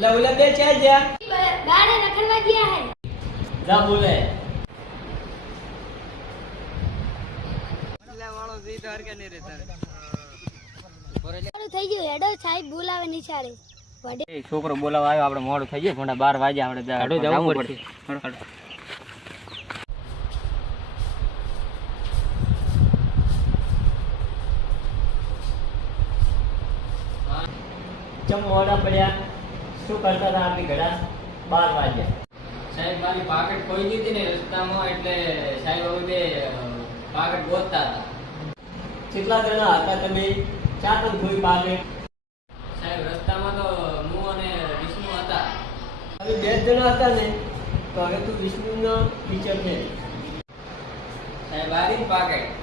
એટલે ઓલા બે ચાલ જા ગાડે રખડવા ગયા હે જા બોલે વાળો સીધો હર કે નહીં રહેતા થઈ ગયું હેડો સાહેબ બોલાવે નિશાળે એ છોકરો બોલાવા આવ્યો આપણે મોડું થઈ ગયું ઘણા 12 વાગ્યા આપણે જવું પડશે ચમ મોડા પડ્યા શું કરતા હતા આપણી ઘડા 12 વાગ્યા સાહેબ મારી પાકેટ ખોઈ દીધી ને રસ્તામાં એટલે સાહેબ હવે બે પાકેટ ગોતતા હતા કેટલા જણા હતા તમે ચા પણ કોઈ પાકે સાહેબ રસ્તામાં તો હું અને વિષ્ણુ હતા હવે 2 જણા હતા ને તો હવે તું વિષ્ણુનો ટીચર છે સાહેબ આરી પાકેટ